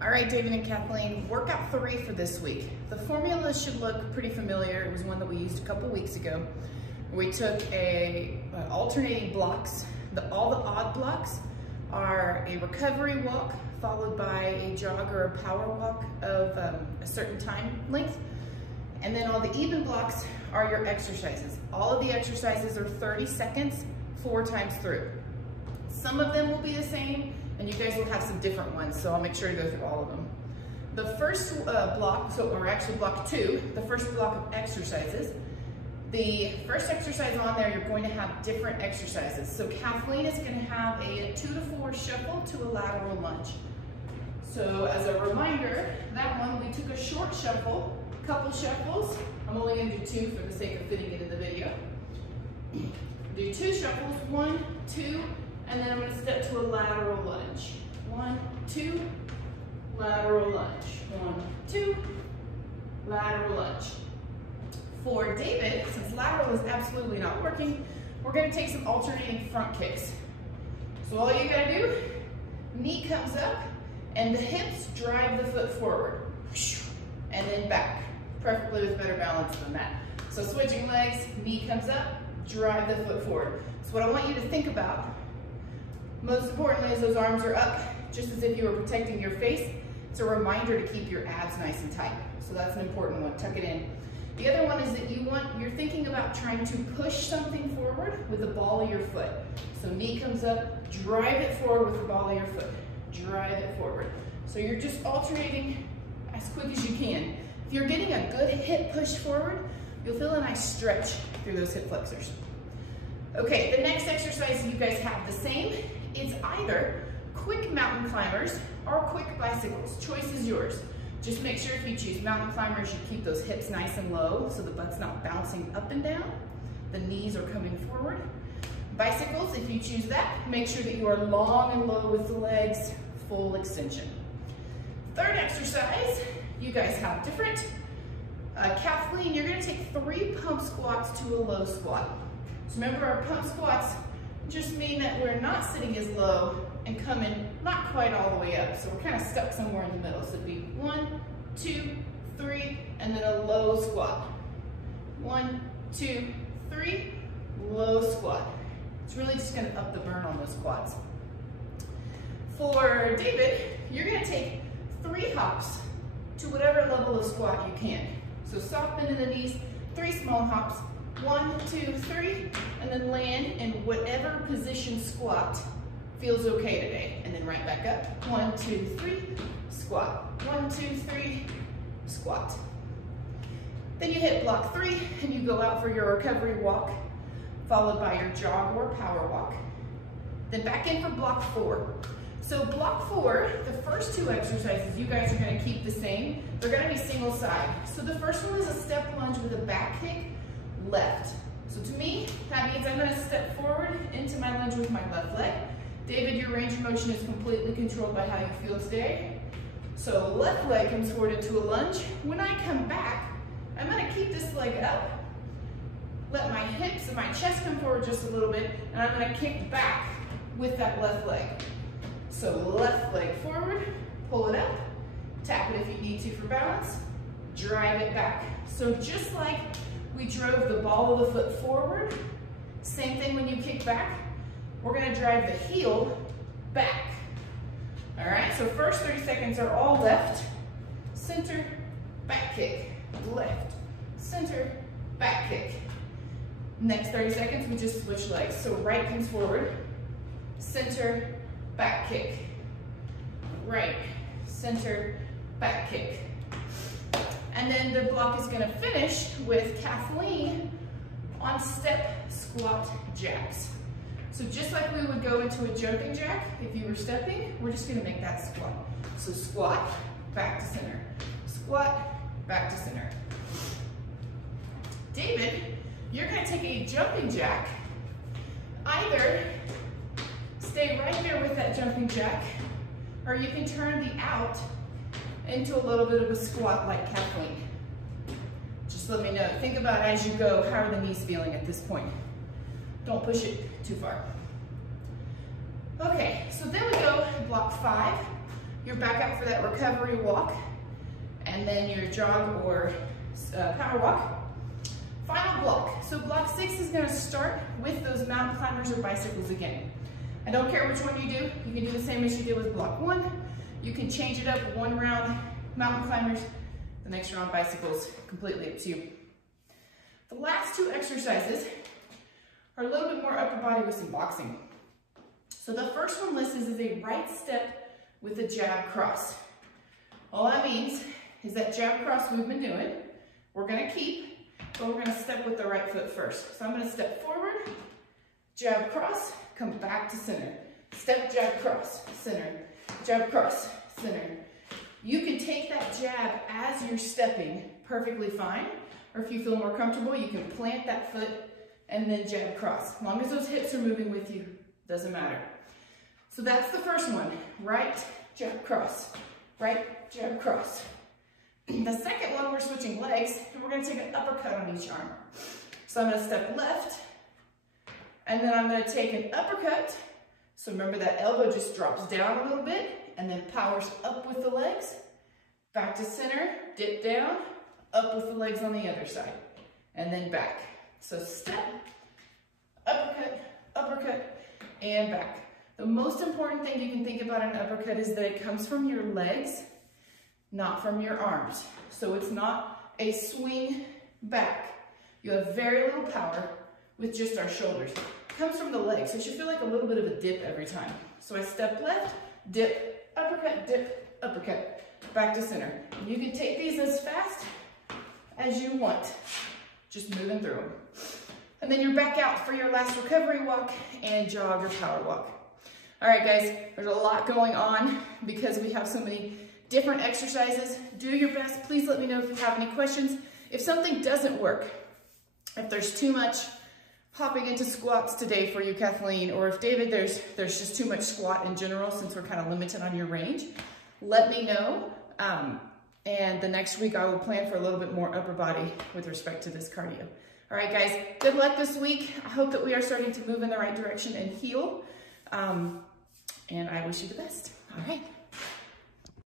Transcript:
All right, David and Kathleen, workout 3 for this week. The formula should look pretty familiar. It was one that we used a couple weeks ago. We took alternating blocks. All the odd blocks are a recovery walk followed by a jog or a power walk of a certain time length. And then all the even blocks are your exercises. All of the exercises are 30 seconds, 4 times through. Some of them will be the same, and you guys will have some different ones, so I'll make sure to go through all of them. The first block, or actually block 2, the first block of exercises, the first exercise on there, you're going to have different exercises. So Kathleen is going to have a 2 to 4 shuffle to a lateral lunge. So as a reminder, that one we took a short shuffle, couple shuffles. I'm only going to do 2 for the sake of fitting it in the video. Do 2 shuffles, 1, 2, and then I'm going to step to a lateral lunge. 1, 2, lateral lunge. 1, 2, lateral lunge. For David, since lateral is absolutely not working, we're going to take some alternating front kicks. So all you got to do, knee comes up and the hips drive the foot forward and then back, preferably with better balance than that. So switching legs, knee comes up, drive the foot forward. So what I want you to think about, most importantly, is those arms are up, just as if you were protecting your face. It's a reminder to keep your abs nice and tight. So that's an important one, tuck it in. The other one is that you're thinking about trying to push something forward with the ball of your foot. So knee comes up, drive it forward with the ball of your foot. Drive it forward. So you're just alternating as quick as you can. If you're getting a good hip push forward, you'll feel a nice stretch through those hip flexors. Okay, the next exercise you guys have the same. It's either quick mountain climbers or quick bicycles. Choice is yours. Just make sure if you choose mountain climbers, you keep those hips nice and low so the butt's not bouncing up and down. The knees are coming forward. Bicycles, if you choose that, make sure that you are long and low with the legs, full extension. Third exercise, you guys have different. Kathleen, you're gonna take 3 pump squats to a low squat. So remember, our pump squats just mean that we're not sitting as low and coming not quite all the way up. So we're kind of stuck somewhere in the middle. So it'd be 1, 2, 3, and then a low squat. 1, 2, 3, low squat. It's really just gonna up the burn on those squats. For David, you're gonna take 3 hops to whatever level of squat you can. So soft bend in the knees, 3 small hops, 1, 2, 3, and then land in whatever position squat feels okay today. And then right back up, 1, 2, 3, squat. 1, 2, 3, squat. Then you hit block 3 and you go out for your recovery walk, followed by your jog or power walk. Then back in for block 4. So block 4, the first 2 exercises you guys are gonna keep the same. They're gonna be single side. So the first one is a step lunge with a back kick, left. So to me, that means I'm gonna step forward into my lunge with my left leg. David, your range of motion is completely controlled by how you feel today. So left leg comes forward into a lunge. When I come back, I'm gonna keep this leg up, let my hips and my chest come forward just a little bit, and I'm gonna kick back with that left leg. So left leg forward, pull it up, tap it if you need to for balance, drive it back. So just like we drove the ball of the foot forward, same thing when you kick back, we're gonna drive the heel back. All right, so first 30 seconds are all left, center, back kick, left, center, back kick. Next 30 seconds, we just switch legs. So right comes forward, center, back kick, right, center, back kick. And then the block is gonna finish with Kathleen on step squat jacks. So just like we would go into a jumping jack, if you were stepping, we're just gonna make that squat. So squat, back to center. Squat, back to center. David, you're gonna take a jumping jack. Either stay right there with that jumping jack, or you can turn the out into a little bit of a squat like Kathleen. Just let me know. Think about as you go, how are the knees feeling at this point? Don't push it too far. Okay, so then we go block 5. you're back out for that recovery walk, and then your jog or power walk. Final block. So block 6 is gonna start with those mountain climbers or bicycles again. I don't care which one you do. You can do the same as you did with block 1. You can change it up, 1 round mountain climbers, the next round bicycles, completely up to you. The last 2 exercises are a little bit more upper body with some boxing. So the first one listed is a right step with a jab cross. All that means is that jab cross we've been doing, we're gonna keep, but we're gonna step with the right foot first. So I'm gonna step forward, jab cross, come back to center. Step, jab, cross, center. Jab, cross, center. You can take that jab as you're stepping perfectly fine, or if you feel more comfortable, you can plant that foot and then jab, cross. As long as those hips are moving with you, doesn't matter. So that's the first one, right, jab, cross, right, jab, cross. The second one, we're switching legs, and we're gonna take an uppercut on each arm. So I'm gonna step left, and then I'm gonna take an uppercut. So remember that elbow just drops down a little bit, and then powers up with the legs, back to center, dip down, up with the legs on the other side, and then back. So step, uppercut, uppercut, and back. The most important thing you can think about an uppercut is that it comes from your legs, not from your arms. So it's not a swing back. You have very little power with just our shoulders. It comes from the legs, so it should feel like a little bit of a dip every time. So I step left, dip, uppercut, back to center. And you can take these as fast as you want, just moving through them. And then you're back out for your last recovery walk and jog or power walk. All right, guys, there's a lot going on because we have so many different exercises. Do your best. Please let me know if you have any questions. If something doesn't work, if there's too much hopping into squats today for you, Kathleen, or if David, there's just too much squat in general since we're kind of limited on your range, let me know. And the next week I will plan for a little bit more upper body with respect to this cardio. All right, guys, good luck this week. I hope that we are starting to move in the right direction and heal. And I wish you the best. All right.